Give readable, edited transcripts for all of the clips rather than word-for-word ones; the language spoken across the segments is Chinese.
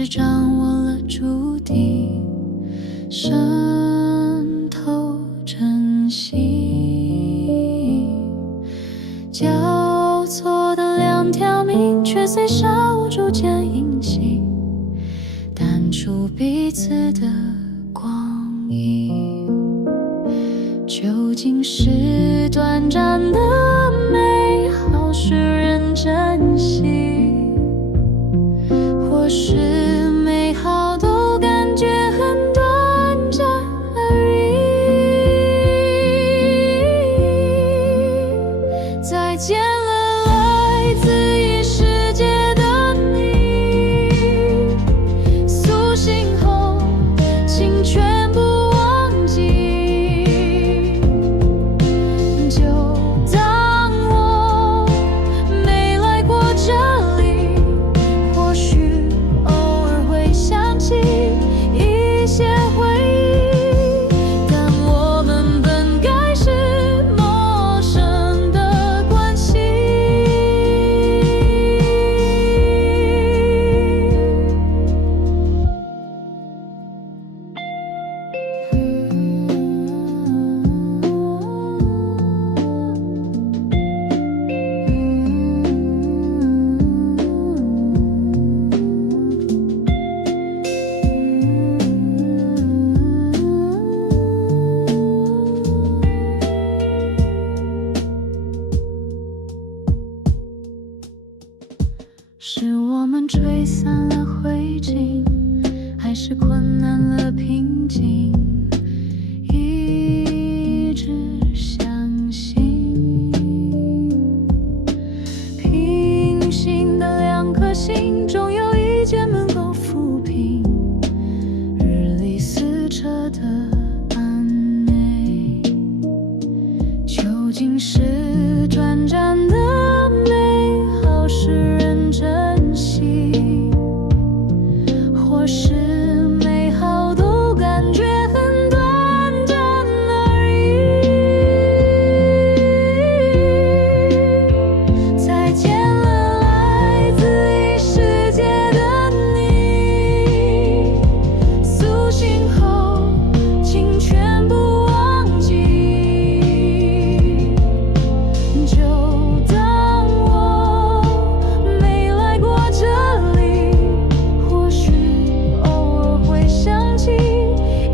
是掌握了注定，渗透真心。交错的两条命，却随沙雾逐渐隐形，淡出彼此的光影。究竟是短暂的美好使人珍惜，或是美好都感觉很短暂而已。再见了，来自异世界的你，苏醒后请全部忘记，就当我没来过这里。或许偶尔会想起一些回忆，但我们本该是陌生的关系。是我们吹散了灰烬，还是困难了平静？一直相信，平行的两颗心，总有一件能够抚平日历撕扯的安美。究竟是短暂的美好使人珍惜，或是美好都感觉很短暂而已。再见了，来自异世界的你，苏醒后请全部忘记，就当我没来过这里。或许偶尔会想起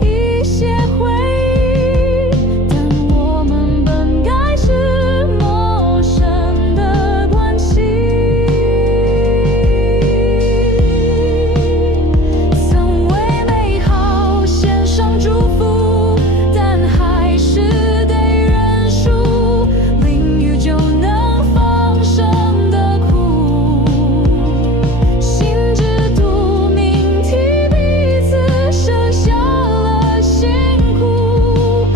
一些回忆，但我们本该是陌生的关系。曾为美好献上祝福，但还是得认输，淋雨就能放声的哭，心知肚明，替彼此舍下了辛苦，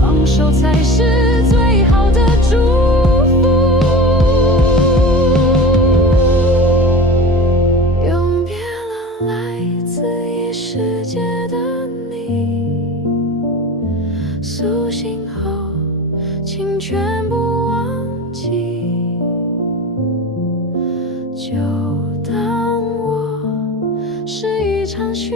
放手才是最好的祝福。永别了，来自异世界的你，苏醒后请全部忘记，就当我是一场虚